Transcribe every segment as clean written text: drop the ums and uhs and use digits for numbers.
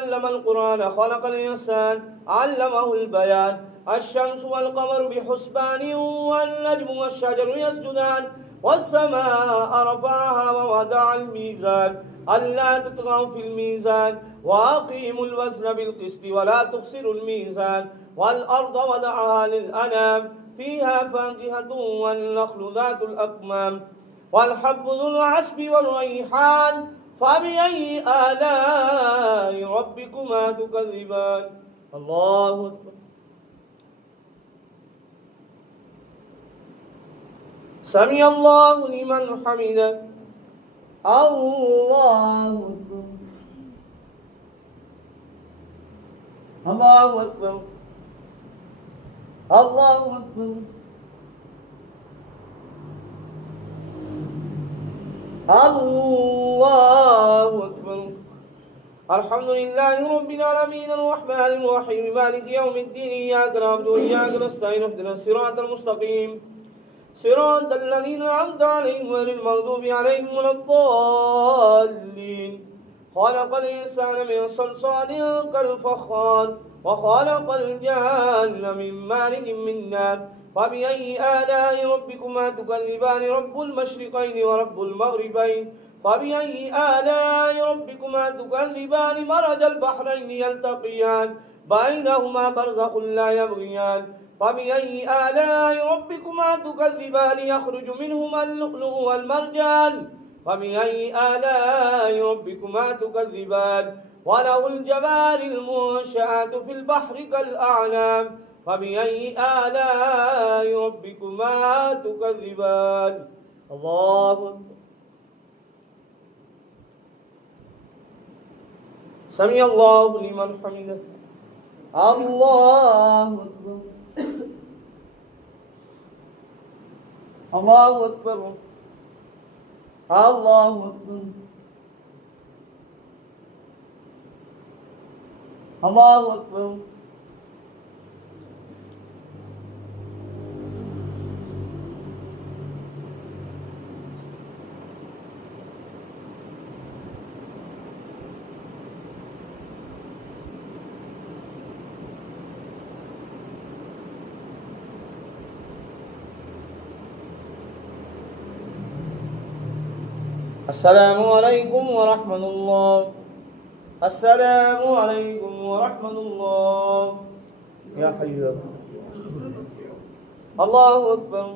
علم القرآن خلق الإنسان علمه البيان الشمس والقمر بحسبان والنجم والشجر يسجدان والسماء رفعها ووضع الميزان ألا تطغوا في الميزان وأقيموا الوزن بالقسط ولا تخسروا الميزان والأرض وضعها للأنام فيها فاكهة والنخل ذات الأكمام والحب ذو العصف والريحان فبأي آلاء ربكما تكذبان الله أكبر سمع الله لمن حمده الله أكبر الله أكبر الله أكبر الله أكبر الحمد لله رب العالمين الرحمن الرحيم مالك يوم الدين إياك نعبد وإياك نستعين اهدنا الصراط المستقيم صراط الذين أنعمت عليهم غير المغضوب عليهم ولا الضالين خلق الإنسان من صلصال كالفخار وخلق الجان من مارج من نار فبأي آلاء ربكما تكذبان رب المشرقين ورب المغربين فبأي آلاء ربكما تكذبان مرج البحرين يلتقيان بينهما برزخ لا يبغيان فبأي آلاء ربكما تكذبان يخرج منهما اللؤلؤ والمرجان فبأي آلاء ربكما تكذبان وله الجوار المنشآت في البحر كالأعلام فبأي آلاء ربكما تكذبان الله أكبر سمع الله لمن حمده الله أكبر الله أكبر الله أكبر الله أكبر السلام عليكم ورحمة الله السلام عليكم ورحمة الله يا حي يا قيوم الله أكبر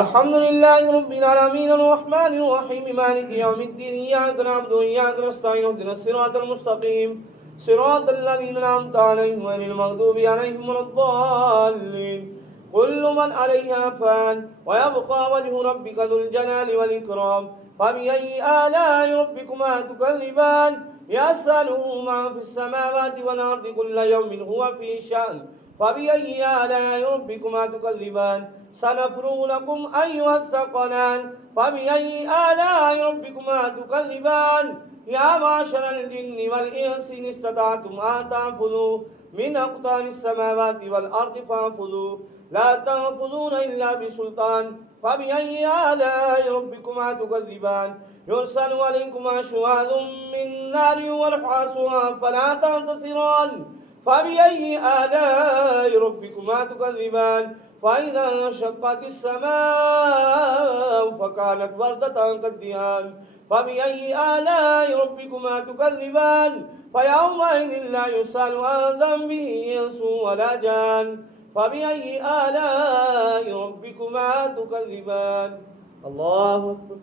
الحمد لله رب العالمين الرحمن الرحيم مالك يوم الدين إياك نعبد وإياك نستعين اهدنا الصراط المستقيم صراط الذين أنعمت عليهم غير المغضوب عليهم ولا الضالين كل من عليها فان ويبقى وجه ربك ذو الجلال والإكرام فبأي آلاء ربكما تكذبان يسأله من في السماوات والأرض كل يوم هو في شأن فبأي آلاء ربكما تكذبان سنفرغ لكم أيها الثقلان فبأي آلاء ربكما تكذبان يا معشر الجن والإنس إن استطعتم أن تنفذوا من أقطار السماوات والأرض فانفذوا لا تنفذون إلا بسلطان فبأي آلاء ربكما تكذبان يرسل عليكما شواظ من نار ونحاسها فلا تنتصران فبأي آلاء ربكما تكذبان فإذا انشقت السماء فكانت وردة كالدهان فبأي آلاء ربكما تكذبان فيومئذ لا يسأل عن ذنبه إنس ولا جان فبأي آلاء ربكما تكذبان الله أكبر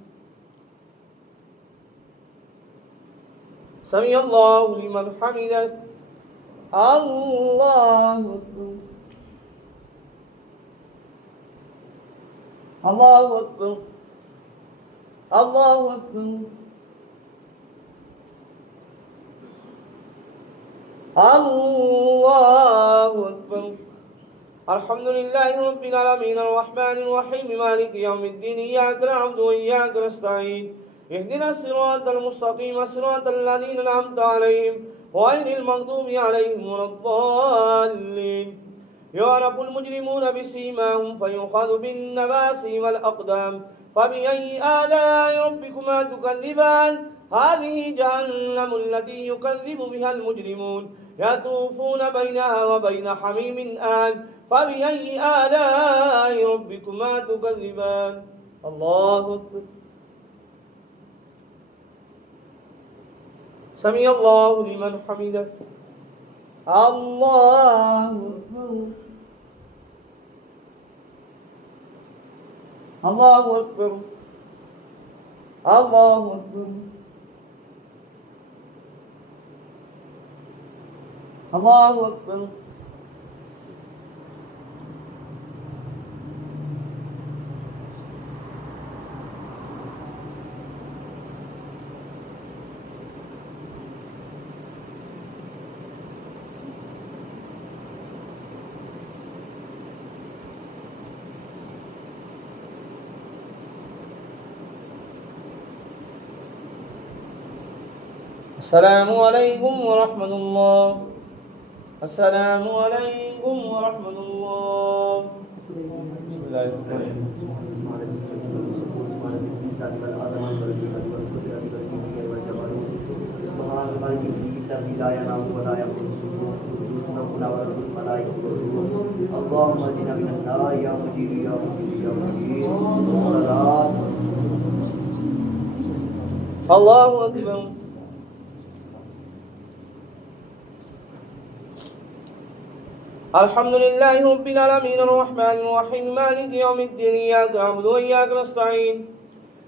سمع الله لمن حمده الله أكبر الله أكبر الله أكبر الله أكبر الحمد لله رب العالمين الرحمن الرحيم مالك يوم الدين إياك نعبد وإياك نستعين اهدنا الصراط المستقيم صراط الذين أنعمت عليهم غير المغضوب عليهم ولا الضالين يعرف المجرمون بسيماهم فيؤخذ بالنواسي والأقدام فبأي آلاء ربكما تكذبان هذه جهنم التي يكذب بها المجرمون يطوفون بينها وبين حميم آن فبأي آلاء ربكما تكذبان الله أكبر سمع الله لمن حمده الله أكبر الله أكبر الله أكبر الله أكبر السلام عليكم ورحمة الله السلام عليكم ورحمة الله بسم الله الرحمن اللهم اجعلنا من النار يا مجير يا مجير يا مجير والصلاة الله أكبر الحمد لله رب العالمين الرحمن الرحيم مالك يوم الدين إياك نعبد وإياك نستعين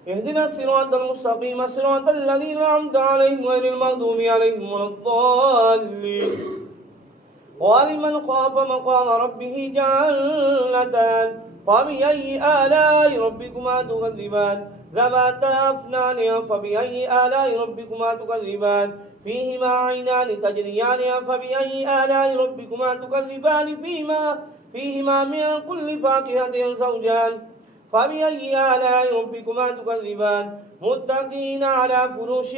اهدنا الصراط المستقيم صراط الذين أنعمت عليهم غير المغضوب عليهم ولا الضالين ولمن خاف مقام ربه جنتان فبأي آلاء ربكما تكذبان ذواتا أفنان فبأي آلاء ربكما تكذبان فيهما عينان تجريان فبأي آلاء ربكما تكذبان فيهما من كل فاكهة زوجان فبأي آلاء ربكما تكذبان متقين على فرش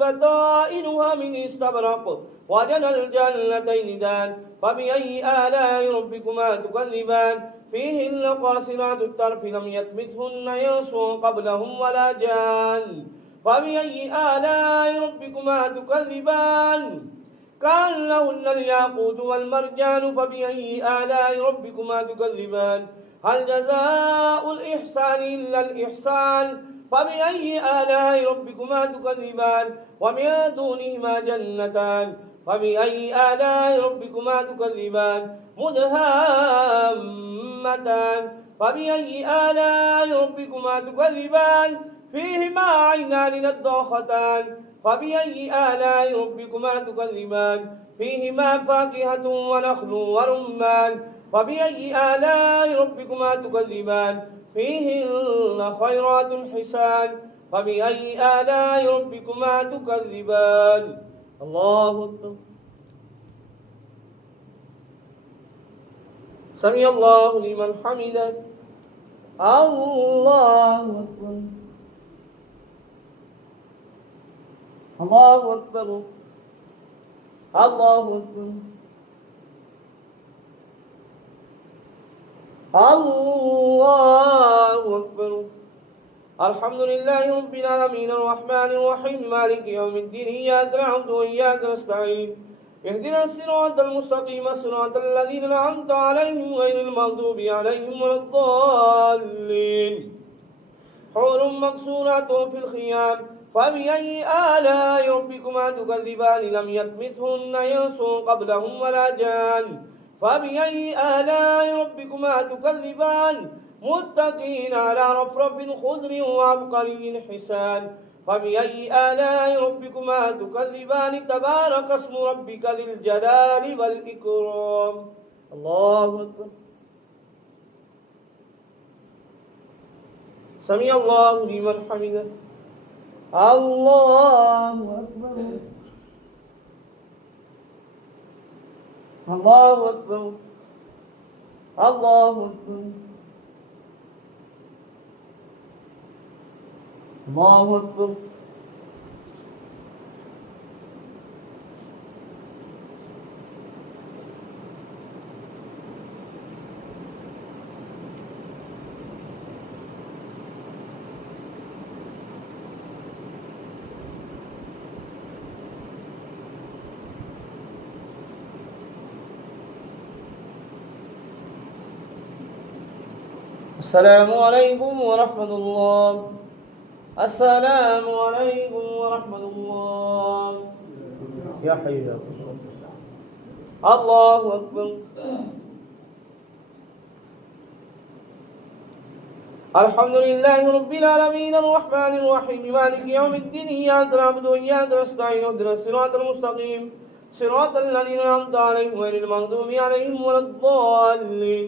بطائنها من استبرق وجنى الجنتين دان فبأي آلاء ربكما تكذبان فيهن قاصرات الطرف لم يطمثهن إنس قبلهم ولا جان فبأي آلاء ربكما تكذبان كأنهن الياقوت والمرجان فبأي آلاء ربكما تكذبان هل جزاء الإحسان إلا الإحسان فبأي آلاء ربكما تكذبان ومن دونهما جنتان فبأي آلاء ربكما تكذبان مدهامتان فبأي آلاء ربكما تكذبان فيهما عينان نضاختان فبأي آلاء ربكما تكذبان فيهما فاكهة ونخل ورمان فبأي آلاء ربكما تكذبان فيهن خيرات حسان فبأي آلاء ربكما تكذبان الله أكبر سمع الله لمن حمده الله أكبر الله أكبر الله أكبر الله أكبر الحمد لله رب العالمين الرحمن الرحيم مالك يوم الدين إياك نعبد وإياك نستعين اهدنا الصراط المستقيم صراط الذين أنعمت عليهم غير المغضوب عليهم ولا الضالين حور مقصورات في الخيام فبأي آلاء ربكما تكذبان لم يطمثهن إنس قبلهم ولا جان فبأي آلاء ربكما تكذبان متقين على رفرف خضر وعبقري حسان فبأي آلاء ربكما تكذبان تبارك اسم ربك ذي الجلال والإكرام الله أكبر سمع الله لمن حمده الله أكبر الله أكبر الله أكبر الله أكبر अस्सलामु अलैकुम व रहमतुल्लाह। अस्सलामु अलैकुम व रहमतुल्लाह। या हय्य या क़य्यूम। अल्लाहु अकबर। अल्हम्दुलिल्लाहि रब्बिल आलमीन अर्रहमानिर रहीम मालिकि यौमिद्दीन इय्याका नअबुदु व इय्याका नस्तईन इहदिनस सिरातल मुस्तक़ीम सिरातल लज़ीना अनअमता अलैहिम गैरिल मग़दूबि अलैहिम वलद्दाल्लीन।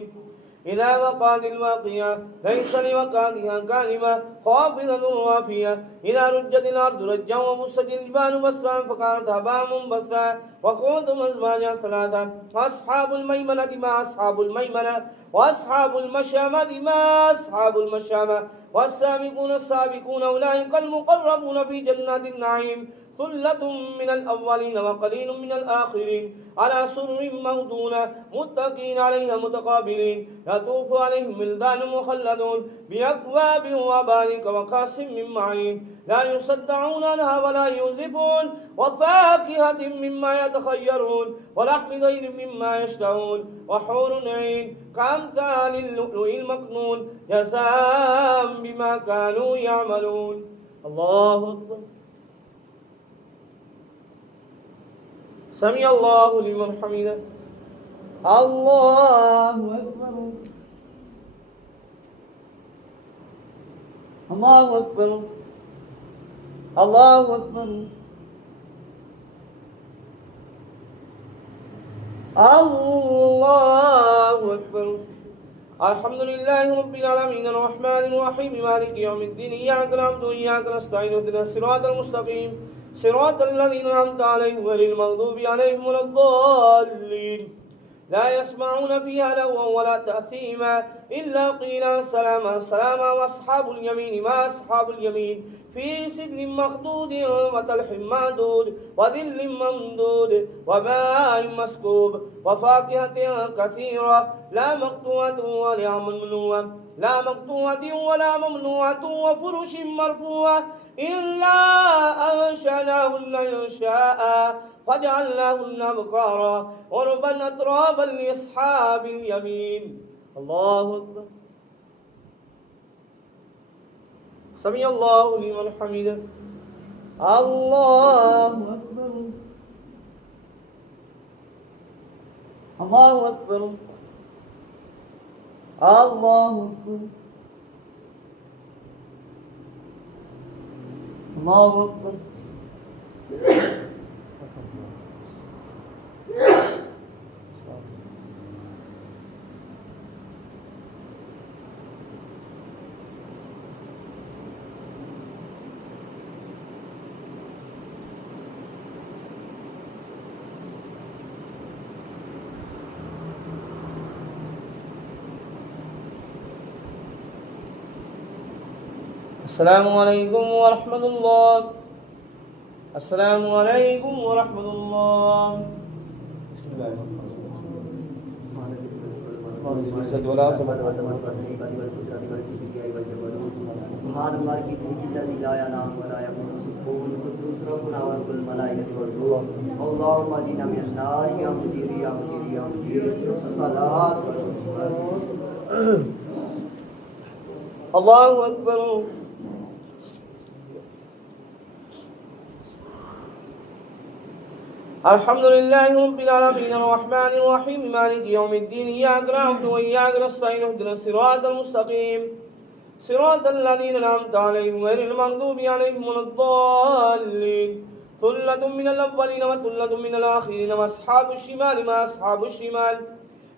إذا وقعت الواقعة ليس لوقعتها كاذبة خافضة رافعة إذا رجت الأرض رجا وبست الجبال بسا فكانت هباء منبثا وكنتم أزواجا ثلاثة أصحاب الميمنة ما أصحاب الميمنة وأصحاب المشأمة ما أصحاب المشأمة والسابقون السابقون أولئك المقربون في جنات النعيم ثلة من الأولين وقليل من الآخرين على سرر موضونة متكئين عليها متقابلين يطوف عليهم ولدان مخلدون بأكواب وأباريق وكأس من معين لا يصدعون عنها ولا ينزفون وفاكهة مما يتخيرون ولحم طير مما يشتهون وحور عين كأمثال اللؤلؤ المكنون جزاء بما كانوا يعملون. الله أكبر. سمع الله لمن حمده. الله أكبر. الله أكبر. الله أكبر. الله أكبر. الحمد لله رب العالمين الرحمن الرحيم مالك يوم الدين إياك نعبد وإياك نستعين اهدنا الصراط المستقيم صراط الذين أنعمت عليهم غير المغضوب عليهم ولا الضالين. لا يسمعون فيها لغوا ولا تأثيما إلا قيلا سلاما سلاما وأصحاب اليمين ما أصحاب اليمين في سدر مخضود وطلح ممدود وظل ممدود وماء مسكوب وفاكهة كثيرة لا مقطوعة ولا ممنوعة لا مقطوعة ولا ممنوعة وفرش مرفوعة إلا أنشأناهن إنشاء فجعلناهن أبكارا عربا أترابا لأصحاب اليمين. الله أكبر. سمع الله لمن حمده. الله أكبر. الله أكبر. الله أكبر. الله أكبر. السلام عليكم ورحمة الله. السلام عليكم ورحمة الله. بسم الله الرحمن الله أكبر. الحمد لله رب العالمين الرحمن الرحيم مالك يوم الدين إياك نعبد وإياك نستعين اهدنا الصراط المستقيم صراط الذين أنعمت عليهم غير المغضوب عليهم ولا الضالين. ثلة من الأولين وثلة من الآخرين وأصحاب الشمال ما أصحاب الشمال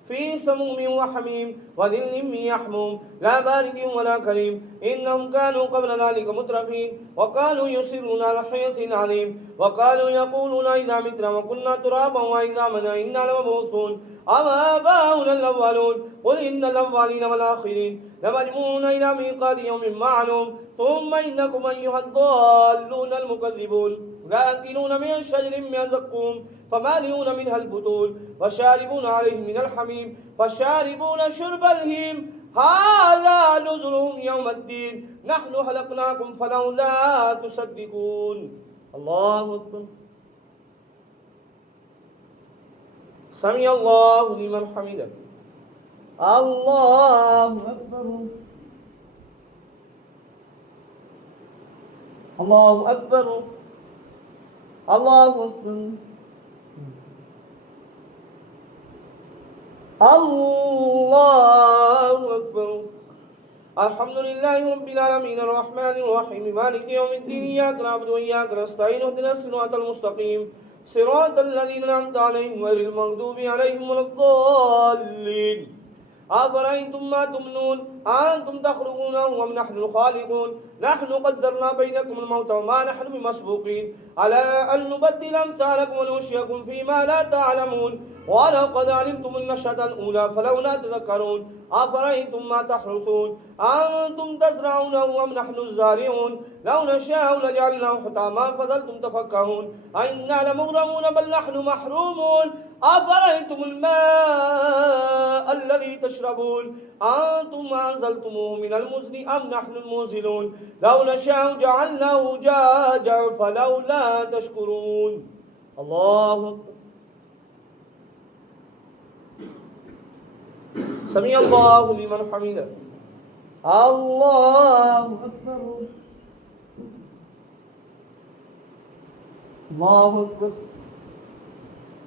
في سموم وحميم وذل من يحموم لا بارد ولا كريم إنهم كانوا قبل ذلك مترفين وقالوا يصرون على الحياة العليم وقالوا يقولون إذا متنا وكنا ترابا وإذا منا إنا لمبعوثون أما آباؤنا الأولون قل إن الأولين والآخرين لمجموعون إلى ميقات يوم معلوم ثم إنكم أيها الضالون المكذبون لآكلون من شجر من زقوم فمالئون منها البطون وشاربون عليه من الحميم فشاربون شرب الهيم هذا نزلهم يوم الدين نحن خلقناكم فلولا تصدقون. الله أكبر. سمع الله لمن حمده. الله أكبر. الله أكبر الله أكبر الله أكبر. الحمد لله رب العالمين الرحمن الرحيم مالك يوم الدين إياك نعبد وإياك نستعين اهدنا الصراط المستقيم صراط الذين أنعمت عليهم غير المغضوب عليهم ولا الضالين. أفرأيتم ما تمنون أنتم تخلقونه أم نحن الخالقون نحن قدرنا بينكم الموت وما نحن بمسبوقين على أن نبدل أمثالكم ونغشيكم فيما لا تعلمون ولقد علمتم النشأة الأولى فلولا تذكرون. أفرأيتم ما تحرثون أنتم تزرعونه أم نحن الزارعون لو نشاء لجعلناه حطاما فظلتم تفكهون أئنا لمغرمون بل نحن محرومون. أفرأيتم الماء الذي تشربون أنتم أنزلتموه من المزن أم نحن المنزلون لو نشاء جعلناه جاجا فلولا تشكرون. الله أكبر. سمع الله لمن حمده. الله أكبر الله أكبر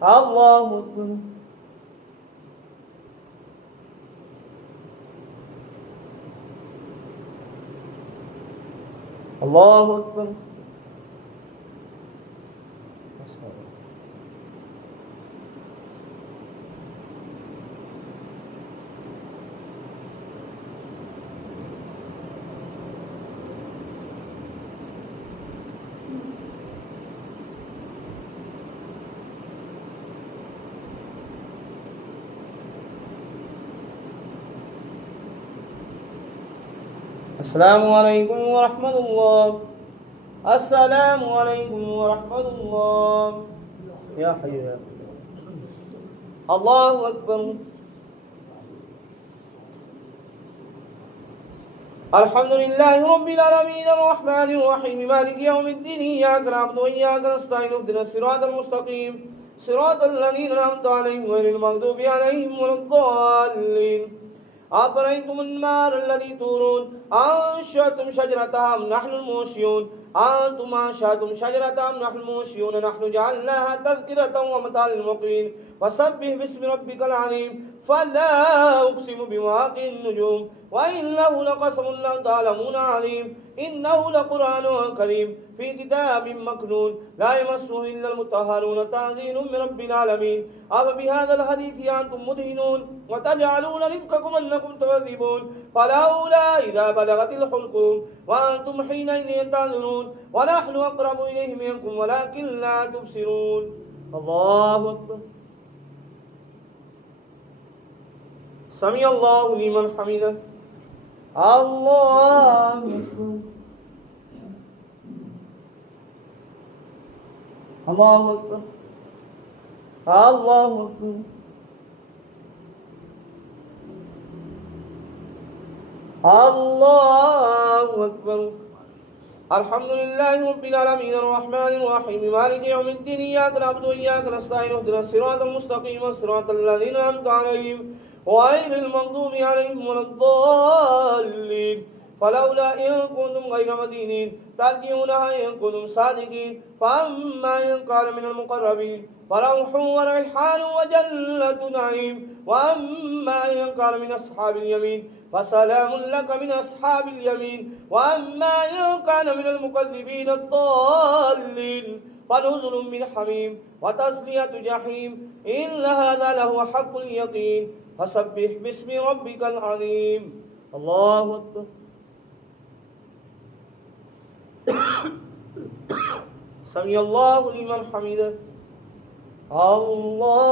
الله أكبر. الله أكبر. السلام عليكم ورحمة الله. السلام عليكم ورحمة الله. يا حي يا قيوم. الله أكبر. الحمد لله رب العالمين الرحمن الرحيم مالك يوم الدين إياك نعبد وإياك نستعين اهدنا الصراط المستقيم صراط الذين أنعمت عليهم غير المغضوب عليهم ولا الضالين. أفرأيتم النار الذي تورون أنشأتم شجرتها أم نحن المنشئون أنتم أنشأتم شجرتها أم نحن المنشئون نحن جعلناها تذكرة ومتاعا للمقوين فسبح باسم ربك العظيم. فلا أقسم بمواقع النجوم وإنه لقسم لو تعلمون عظيم إنه لقرآن كريم في كتاب مكنون لا يمسه إلا المطهرون تنزيل من رب العالمين. أفبهذا الحديث أنتم مدهنون وتجعلون رزقكم أنكم تكذبون فلولا إذا بلغت الحلقوم وأنتم حينئذ تنظرون ونحن أقرب إليه منكم ولكن لا تبصرون. الله أكبر. سمع الله لمن حمده. الله أكبر. الله أكبر. الله أكبر. الله أكبر. الحمد لله رب العالمين الرحمن الرحيم مالك يوم الدين إياك نعبد وإياك نستعين اهدنا الصراط المستقيم صراط الذين أنعمت عليهم غير المغضوب عليهم ولا الضالين. فلولا إن كنتم غير مدينين ترجعونها إن كنتم صادقين فأما إن كان من المقربين فروح وريحان وجنة نعيم وأما إن كان من أصحاب اليمين فسلام لك من أصحاب اليمين وأما إن كان من المكذبين الضالين فنزل من حميم وتصلية جحيم إن هذا لهو حق اليقين فسبح باسم ربك العظيم. الله أكبر. سمع الله لمن حمده. الله